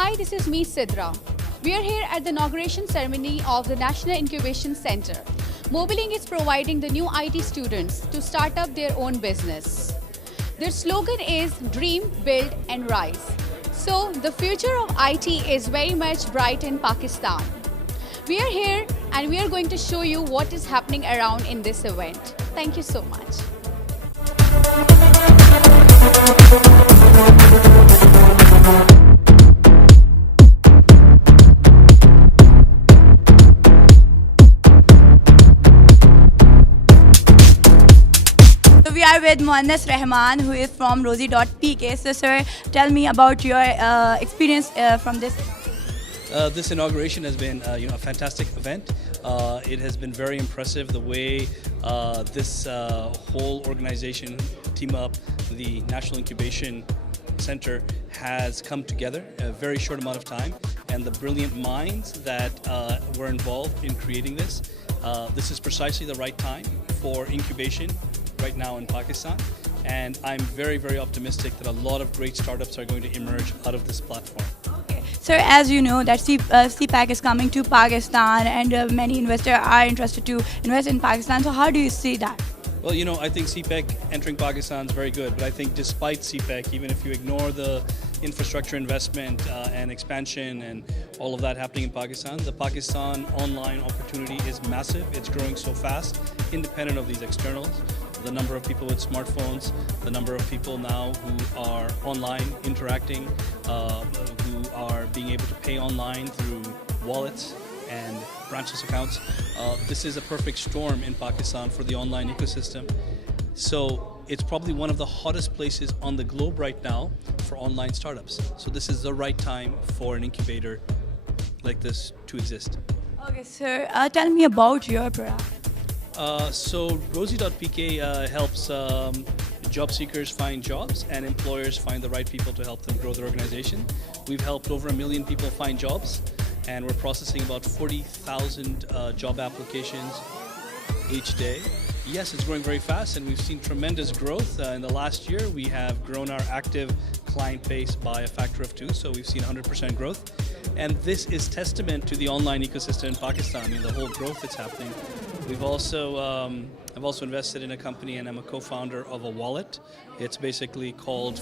Hi, this is me, Sidra. We are here at the inauguration ceremony of the National Incubation Center. Mobiling is providing the new IT students to start up their own business. Their slogan is Dream, Build and Rise. So the future of IT is very much bright in Pakistan. We are here and we are going to show you what is happening around in this event. Thank you so much. We are with Moe and Esther Haman, who is from Rosie.pk. So, sir, tell me about your experience from this. This inauguration has been a fantastic event. It has been very impressive the way this whole organization, Team Up, the National Incubation Center, has come together in a very short amount of time, and the brilliant minds that were involved in creating this. This is precisely the right time for incubation right now in Pakistan, and I'm very, very optimistic that a lot of great startups are going to emerge out of this platform. Okay. Sir, as you know that CPAC is coming to Pakistan and many investors are interested to invest in Pakistan. So how do you see that? Well, I think CPEC entering Pakistan is very good, but I think despite CPEC, even if you ignore the infrastructure investment and expansion and all of that happening in Pakistan, the Pakistan online opportunity is massive. It's growing so fast, independent of these externals. The number of people with smartphones, the number of people now who are online interacting, who are being able to pay online through wallets and branchless accounts. This is a perfect storm in Pakistan for the online ecosystem. So it's probably one of the hottest places on the globe right now for online startups. So this is the right time for an incubator like this to exist. Okay, sir, tell me about your product. So Rosie.pk helps job seekers find jobs and employers find the right people to help them grow their organization. We've helped over 1 million people find jobs, and we're processing about 40,000 job applications each day. Yes, it's growing very fast, and we've seen tremendous growth. In the last year, we have grown our active client base by a factor of 2, so we've seen 100% growth. And this is testament to the online ecosystem in Pakistan, the whole growth that's happening. We've also, I've also invested in a company, and I'm a co-founder of a wallet. It's basically called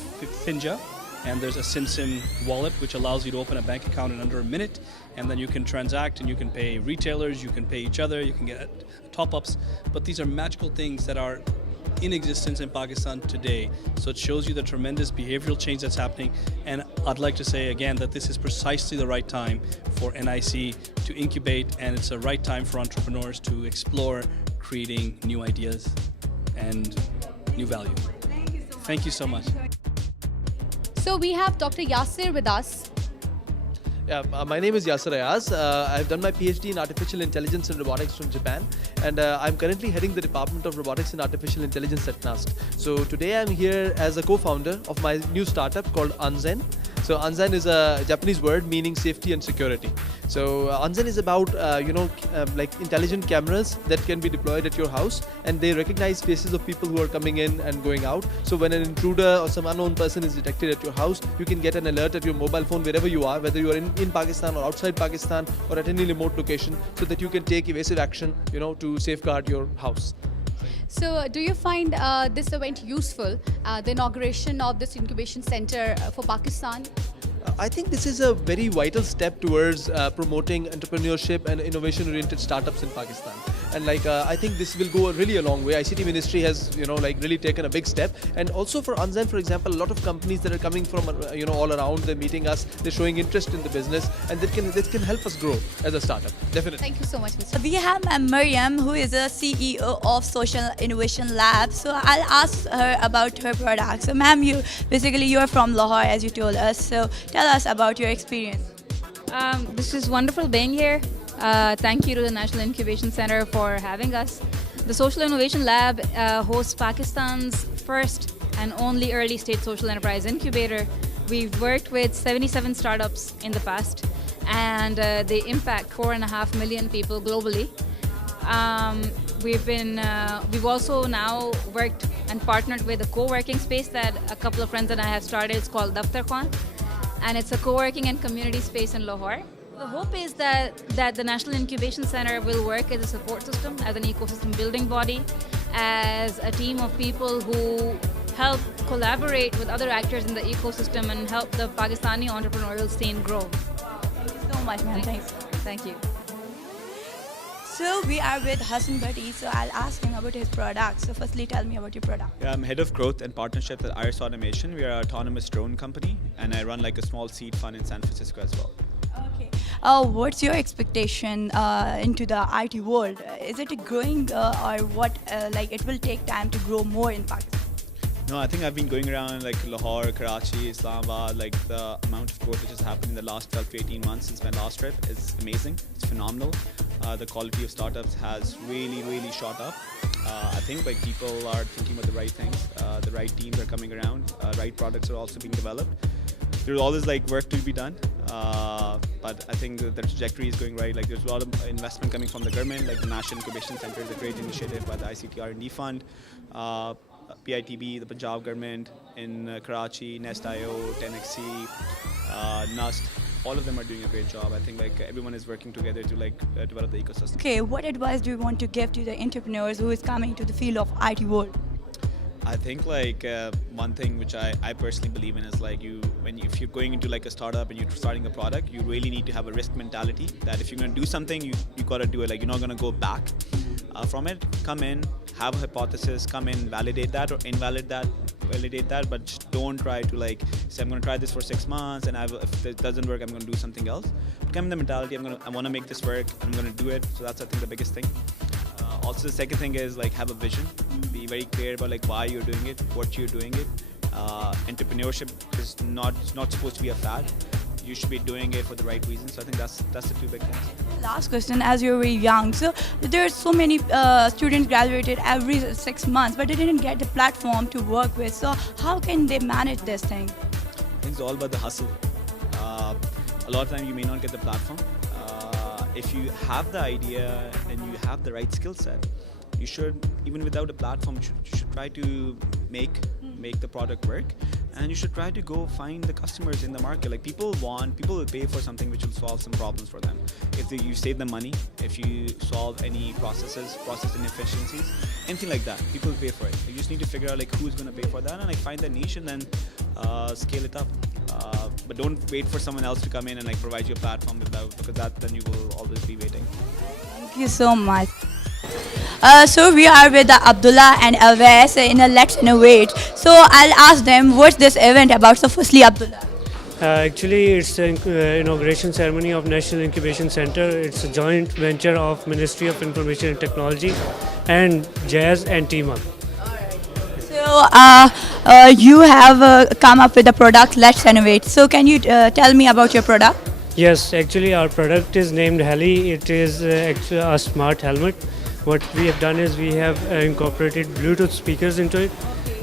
Finja, and there's a SimSim wallet which allows you to open a bank account in under a minute, and then you can transact and you can pay retailers, you can pay each other, you can get top-ups. But these are magical things that are in existence in Pakistan today. So it shows you the tremendous behavioral change that's happening, and I'd like to say again that this is precisely the right time for NIC to incubate, and it's the right time for entrepreneurs to explore creating new ideas and new value. Thank you so much. So we have Dr. Yasir with us. Yeah, my name is Yasir Ayaz. I've done my PhD in Artificial Intelligence and Robotics from Japan, and I'm currently heading the Department of Robotics and Artificial Intelligence at NIC. So today I'm here as a co-founder of my new startup called Anzen. So Anzen is a Japanese word meaning safety and security. So Anzen is about like intelligent cameras that can be deployed at your house, and they recognize faces of people who are coming in and going out. So when an intruder or some unknown person is detected at your house, you can get an alert at your mobile phone wherever you are, whether you are in Pakistan or outside Pakistan or at any remote location, so that you can take evasive action, to safeguard your house. So do you find this event useful, the inauguration of this incubation center for Pakistan? I think this is a very vital step towards promoting entrepreneurship and innovation-oriented startups in Pakistan. And I think this will go really a long way. ICT Ministry has really taken a big step. And also for Anzen, for example, a lot of companies that are coming from all around, they're meeting us, they're showing interest in the business, and this can help us grow as a startup. Definitely. Thank you so much, Mr. We have Mariam, who is a CEO of Social Innovation Lab. So I'll ask her about her product. So ma'am, you're from Lahore, as you told us. So tell us about your experience. This is wonderful being here. Thank you to the National Incubation Center for having us. The Social Innovation Lab hosts Pakistan's first and only early stage social enterprise incubator. We've worked with 77 startups in the past, and they impact 4.5 million people globally. We've also now worked and partnered with a co-working space that a couple of friends and I have started. It's called Daftar Khan. and it's a co-working and community space in Lahore. The hope is that the National Incubation Center will work as a support system, as an ecosystem building body, as a team of people who help collaborate with other actors in the ecosystem and help the Pakistani entrepreneurial scene grow. Thank you so much, ma'am. Thanks. Thank you. So we are with Hassan Bhatti, so I'll ask him about his product. So firstly, tell me about your product. Yeah, I'm head of growth and partnerships at Iris Automation. We are an autonomous drone company, and I run like a small seed fund in San Francisco as well. Okay. What's your expectation into the IT world? Is it growing or what? Like it will take time to grow more in Pakistan? No, I think I've been going around like Lahore, Karachi, Islamabad. Like the amount of growth which has happened in the last 12 to 18 months since my last trip is amazing. It's phenomenal. The quality of startups has really shot up. I think like people are thinking about the right things. The right teams are coming around. Right products are also being developed. There's always like work to be done, but I think the trajectory is going right. Like there's a lot of investment coming from the government. Like the National Incubation Center is a great initiative by the ICT R&D Fund. PITB, the Punjab government in Karachi, Nest.io, 10XC, NUST, all of them are doing a great job. I think like everyone is working together to like develop the ecosystem. Okay, what advice do you want to give to the entrepreneurs who is coming to the field of IT world? I think like one thing which I personally believe in is like if you're going into like a startup and you're starting a product, you really need to have a risk mentality that if you're going to do something, you got to do it. Like you're not going to go back from it. Come in, have a hypothesis, come in, validate that or validate that, but just don't try to like say I'm going to try this for 6 months and if it doesn't work, I'm going to do something else. But come in the mentality, I want to make this work, I'm going to do it. So that's I think the biggest thing. Also the second thing is like have a vision, be very clear about like why you're doing it, what you're doing it. Entrepreneurship is not supposed to be a fad. You should be doing it for the right reasons. So I think that's the two big things. Last question, as you're very young, so there are so many students graduated every 6 months, but they didn't get the platform to work with. So how can they manage this thing? I think it's all about the hustle. A lot of time you may not get the platform. If you have the idea and you have the right skill set, you should, even without a platform, you should try to make the product work, and you should try to go find the customers in the market. Like people will pay for something which will solve some problems for them. If you save them money, if you solve any process inefficiencies, anything like that, people will pay for it. You just need to figure out like who's going to pay for that and like find the niche and then scale it up. But don't wait for someone else to come in and like provide you a platform because then you will always be waiting. Thank you so much. So we are with Abdullah and Alves in a Let's Innovate. So I'll ask them what's this event about. So firstly, Abdullah. Actually, it's the inauguration ceremony of National Incubation Center. It's a joint venture of Ministry of Information and Technology and Jazz and Team Up. So you have come up with a product, Let's Innovate. So can you tell me about your product? Yes, actually our product is named Heli. It is actually a smart helmet. What we have done is we have incorporated Bluetooth speakers into it,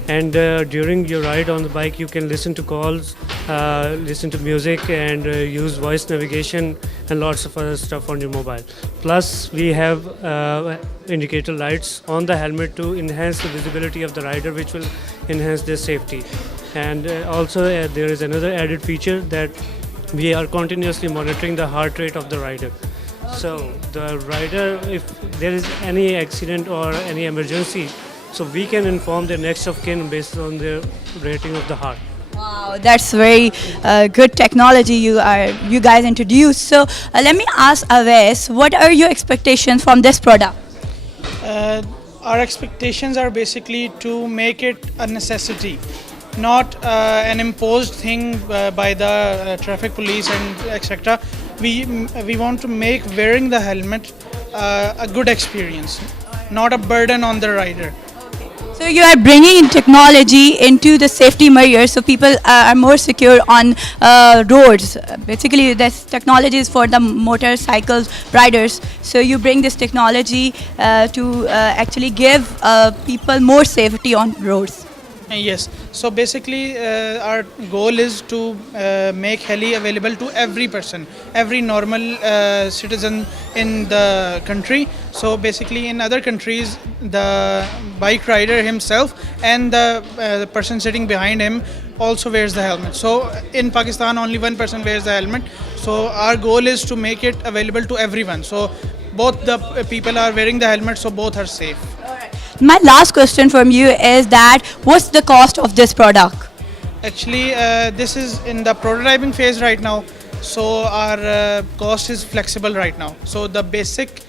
and during your ride on the bike you can listen to calls, listen to music and use voice navigation and lots of other stuff on your mobile. Plus we have indicator lights on the helmet to enhance the visibility of the rider, which will enhance their safety. And also there is another added feature that we are continuously monitoring the heart rate of the rider. So the rider, if there is any accident or any emergency, so we can inform the next of kin based on the rating of the heart. Wow, that's very good technology you guys introduced. So let me ask Aves, what are your expectations from this product? Our expectations are basically to make it a necessity, not an imposed thing by the traffic police and etc. We want to make wearing the helmet a good experience, not a burden on the rider. So you are bringing in technology into the safety measures so people are more secure on roads. Basically this technology is for the motorcycle riders. So you bring this technology to actually give people more safety on roads. Yes. So basically, our goal is to make Heli available to every person, every normal citizen in the country. So basically, in other countries, the bike rider himself and the person sitting behind him also wears the helmet. So in Pakistan, only one person wears the helmet. So our goal is to make it available to everyone. So both the people are wearing the helmet, so both are safe. My last question from you is that what's the cost of this product? Actually, this is in the prototyping phase right now, so our cost is flexible right now. So the basic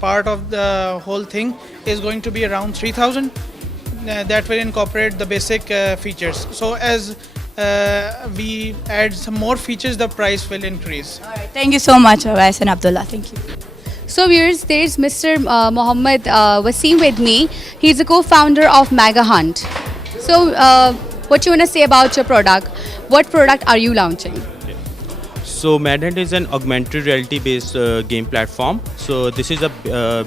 part of the whole thing is going to be around 3,000. That will incorporate the basic features. So as we add some more features, the price will increase. All right. Thank you so much, Awais and Abdullah. Thank you. So viewers, there's Mr. Mohammed Wasim with me. He's the co-founder of Magha Hunt. So what you want to say about your product? What product are you launching? So Magha Hunt is an augmented reality based game platform. So this is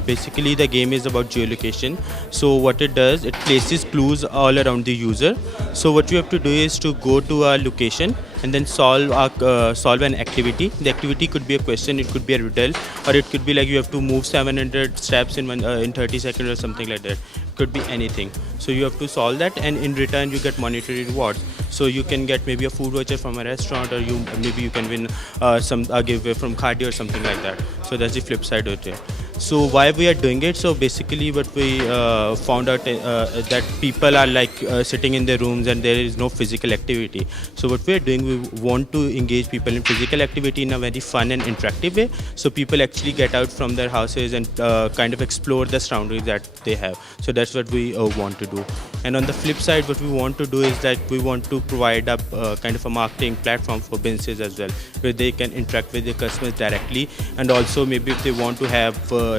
basically the game is about geolocation. So what it does, it places clues all around the user. So what you have to do is to go to a location and then solve an activity. The activity could be a question, it could be a riddle, or it could be like you have to move 700 steps in 30 seconds or something like that. It could be anything. So you have to solve that, and in return you get monetary rewards. So you can get maybe a food voucher from a restaurant, or maybe you can win a giveaway from Khadi or something like that. So that's the flip side of it. So why we are doing it? So basically what we found out that people are like sitting in their rooms and there is no physical activity. So what we are doing, we want to engage people in physical activity in a very fun and interactive way. So people actually get out from their houses and kind of explore the surroundings that they have. So that's what we want to do. And on the flip side, what we want to do is that we want to provide a kind of a marketing platform for businesses as well, where they can interact with their customers directly, and also maybe if they want to have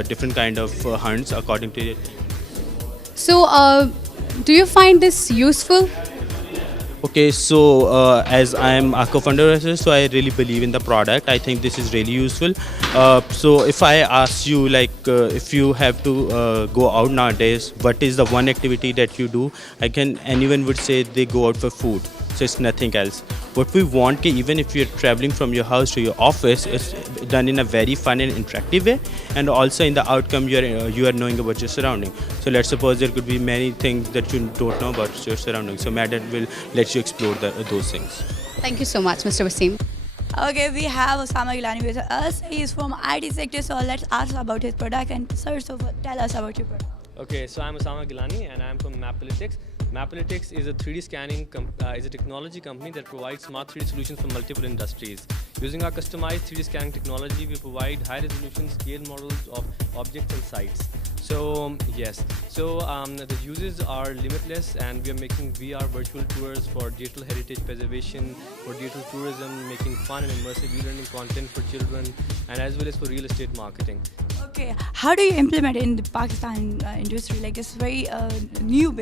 different kind of hunts according to it. So do you find this useful? Okay, so as I am a co-founder, so I really believe in the product. I think this is really useful. So if I ask you, like, if you have to go out nowadays, what is the one activity that you do? Anyone would say they go out for food. So it's nothing else. What we want, even if you're traveling from your house to your office, it's done in a very fun and interactive way, and also in the outcome you are knowing about your surrounding. So let's suppose there could be many things that you don't know about your surroundings. So Magha will let you explore those things. Thank you so much, Mr. Wasim. Okay, we have Osama Gilani with us. He is from IT sector, so let's ask about his product. And sir, so tell us about your product. Okay, so I'm Osama Gilani and I'm from Mapalytics. Mapalytics is a 3D scanning is a technology company that provides smart 3D solutions for multiple industries. Using our customized 3D scanning technology, we provide high-resolution scale models of objects and sites. So yes, so the uses are limitless, and we are making VR virtual tours for digital heritage preservation, for digital tourism, making fun and immersive e-learning content for children, and as well as for real estate marketing. Okay, how do you implement it in the Pakistan industry? Like it's very new.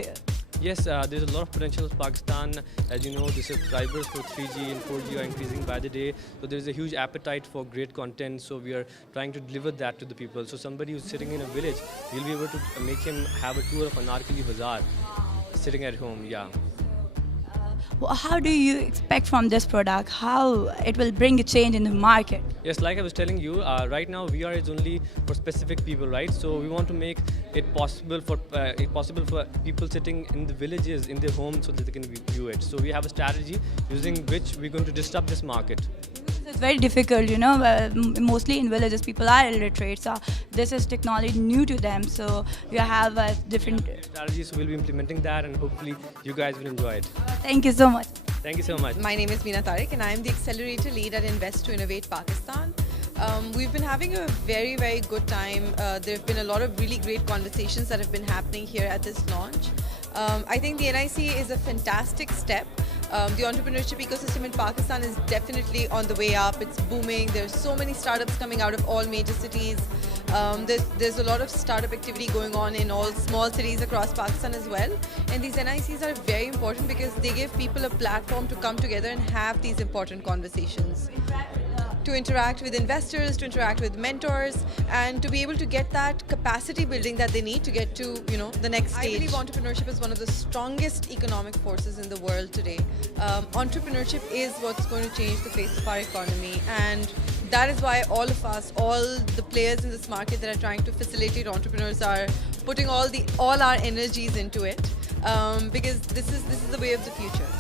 Yes, there's a lot of potential in Pakistan. As you know, the subscribers for 3G and 4G are increasing by the day. So there's a huge appetite for great content. So we are trying to deliver that to the people. So somebody who's sitting in a village, we'll be able to make him have a tour of Anarkali Bazaar sitting at home. Yeah. How do you expect from this product? How it will bring a change in the market? Yes, like I was telling you, right now VR is only for specific people, right? So we want to make it possible for people sitting in the villages, in their homes, so that they can view it. So we have a strategy using which we're going to disrupt this market. It's very difficult, you know, mostly in villages people are illiterate, so this is technology new to them, so you have a different strategy, so we'll be implementing that, and hopefully you guys will enjoy it. Thank you so much. Thank you so much. My name is Meena Tariq and I am the Accelerator Lead at Invest to Innovate Pakistan. We've been having a very, very good time. There have been a lot of really great conversations that have been happening here at this launch. I think the NIC is a fantastic step. The entrepreneurship ecosystem in Pakistan is definitely on the way up. It's booming. There's so many startups coming out of all major cities. There's a lot of startup activity going on in all small cities across Pakistan as well. And these NICs are very important because they give people a platform to come together and have these important conversations. to interact with investors, to interact with mentors, and to be able to get that capacity building that they need to get to, the next stage. I believe entrepreneurship is one of the strongest economic forces in the world today. Entrepreneurship is what's going to change the face of our economy, and that is why all of us, all the players in this market that are trying to facilitate entrepreneurs are putting all our energies into it, because this is the way of the future.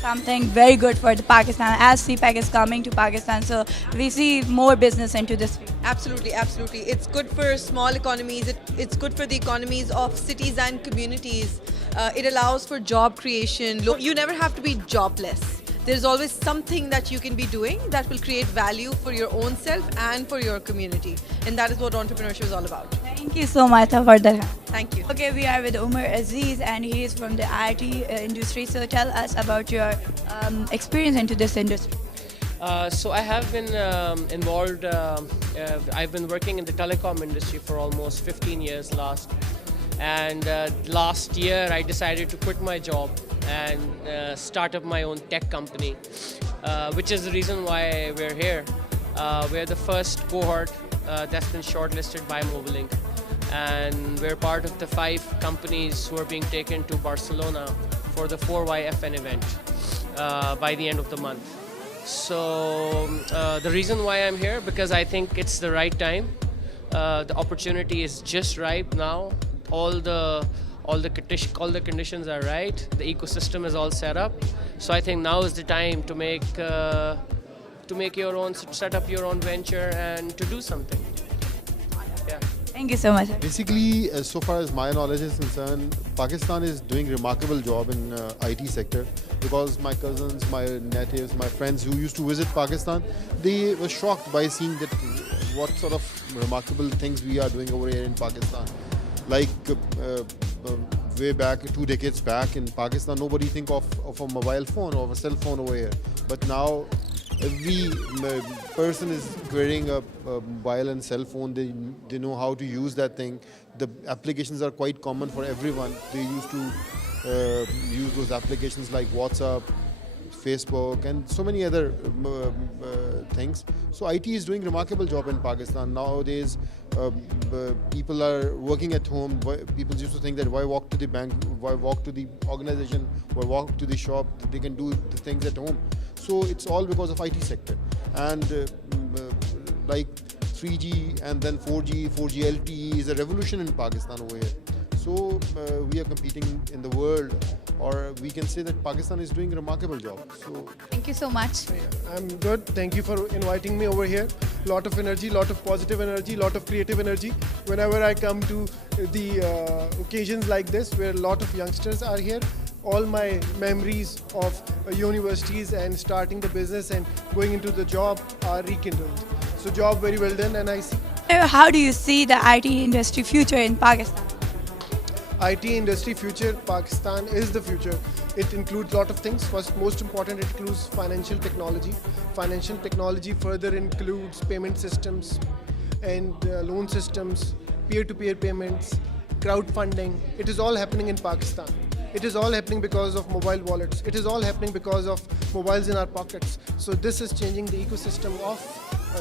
Something very good for the Pakistan as CPEC is coming to Pakistan, so we see more business into this field. Absolutely, absolutely. It's good for small economies. It's good for the economies of cities and communities. It allows for job creation. You never have to be jobless. There's always something that you can be doing that will create value for your own self and for your community. And that is what entrepreneurship is all about. Thank you so much for that. Thank you. Okay, we are with Omer Aziz and he is from the IT industry. So tell us about your experience into this industry. So I have been involved, I've been working in the telecom industry for almost 15 years last. And last year I decided to quit my job and start up my own tech company, which is the reason why we're here. We're the first cohort that's been shortlisted by Mobilink, and we're part of the 5 companies who are being taken to Barcelona for the 4YFN event by the end of the month. So the reason why I'm here, because I think it's the right time. The opportunity is just ripe now. All the conditions are right. The ecosystem is all set up. So I think now is the time to set up your own venture and to do something. Yeah. Thank you so much. Basically, so far as my knowledge is concerned, Pakistan is doing a remarkable job in IT sector, because my cousins, my natives, my friends who used to visit Pakistan, they were shocked by seeing that what sort of remarkable things we are doing over here in Pakistan. Like way back, 2 decades back in Pakistan, nobody think of a mobile phone or a cell phone over here. But now every person is carrying a mobile and cell phone. They know how to use that thing. The applications are quite common for everyone. They used to use those applications like WhatsApp, Facebook, and so many other things. So IT is doing a remarkable job in Pakistan. Nowadays, people are working at home. People used to think that why walk to the bank, why walk to the organization, why walk to the shop, they can do the things at home. So it's all because of IT sector. And like 3G and then 4G LTE is a revolution in Pakistan over here. So we are competing in the world, or we can say that Pakistan is doing a remarkable job. So Thank you so much. I'm good. Thank you for inviting me over here. Lot of energy, lot of positive energy, lot of creative energy. Whenever I come to the occasions like this, where a lot of youngsters are here, all my memories of universities and starting the business and going into the job are rekindled. So job very well done, NIC. How do you see the IT industry future in Pakistan? IT industry future, Pakistan is the future. It includes a lot of things. First, most important, it includes financial technology. Financial technology further includes payment systems and loan systems, peer-to-peer payments, crowdfunding. It is all happening in Pakistan. It is all happening because of mobile wallets. It is all happening because of mobiles in our pockets. So this is changing the ecosystem of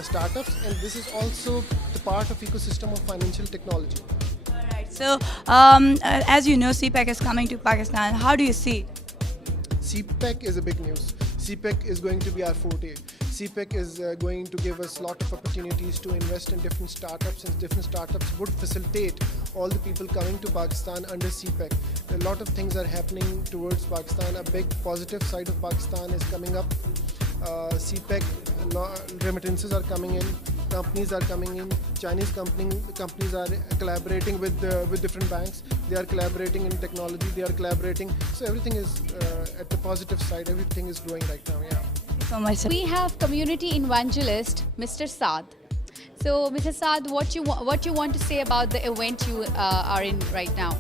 startups, and this is also the part of ecosystem of financial technology. So, as you know, CPEC is coming to Pakistan. How do you see it? CPEC is a big news. CPEC is going to be our forte. CPEC is going to give us a lot of opportunities to invest in different startups, and different startups would facilitate all the people coming to Pakistan under CPEC. A lot of things are happening towards Pakistan. A big positive side of Pakistan is coming up. CPEC remittances are coming in. Companies are coming in. Chinese companies are collaborating with different banks. They are collaborating in technology. They are collaborating. So everything is at the positive side. Everything is growing right now. Yeah. So much. We have community evangelist, Mr. Saad. So, Mr. Saad, what you want to say about the event you are in right now?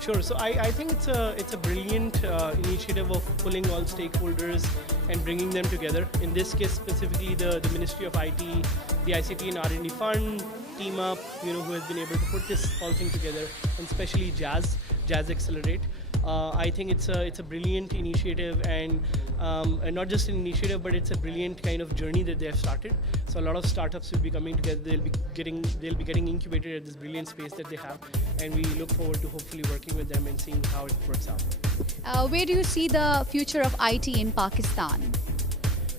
Sure. So I think it's a brilliant initiative of pulling all stakeholders and bringing them together. In this case, specifically the Ministry of IT, the ICT and R&D Fund, Team Up, who has been able to put this whole thing together, and especially Jazz Accelerate. I think it's a brilliant initiative, and not just an initiative, but it's a brilliant kind of journey that they have started. So a lot of startups will be coming together. They'll be getting incubated at this brilliant space that they have, and we look forward to hopefully working with them and seeing how it works out. Where do you see the future of IT in Pakistan?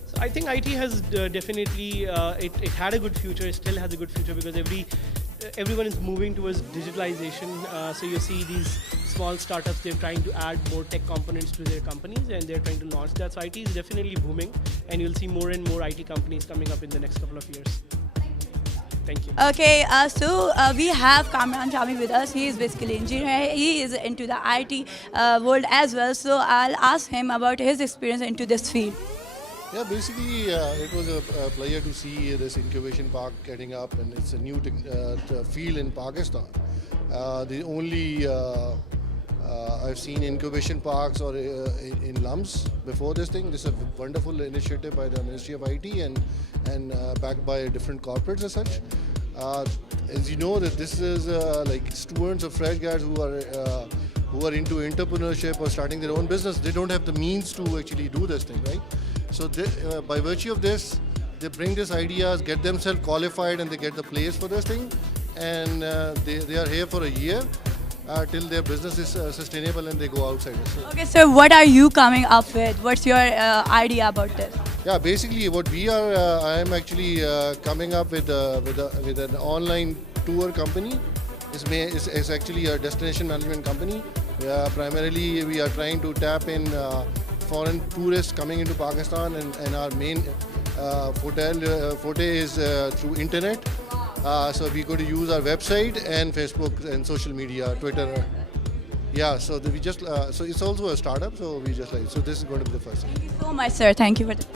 So I think IT has definitely it had a good future. It still has a good future because everyone is moving towards digitalization. So you see these small startups, they're trying to add more tech components to their companies, and they're trying to launch that. So IT is definitely booming, and you'll see more and more IT companies coming up in the next couple of years. Thank you. Okay, so we have Kamran Jami with us. He is basically engineer. He is into the IT world as well. So I'll ask him about his experience into this field. Yeah, basically it was a pleasure to see this incubation park getting up, and it's a new field in Pakistan. The only I've seen incubation parks or in lumps before this thing. This is a wonderful initiative by the Ministry of IT and backed by different corporates as such. As you know, that this is like students or fresh guys who are into entrepreneurship or starting their own business. They don't have the means to actually do this thing, right? So by virtue of this, they bring these ideas, get themselves qualified, and they get the place for this thing. And they are here for a year till their business is sustainable and they go outside. Okay, so what are you coming up with? What's your idea about this? Yeah, basically what we are, I am actually coming up with an online tour company. It's actually a destination management company. Primarily we are trying to tap in foreign tourists coming into Pakistan, and our main forte is through internet. So we go to use our website and Facebook and social media, Twitter. Yeah, so we just so it's also a startup. So we just so this is going to be the first. Thank you so much, sir. Thank you for this.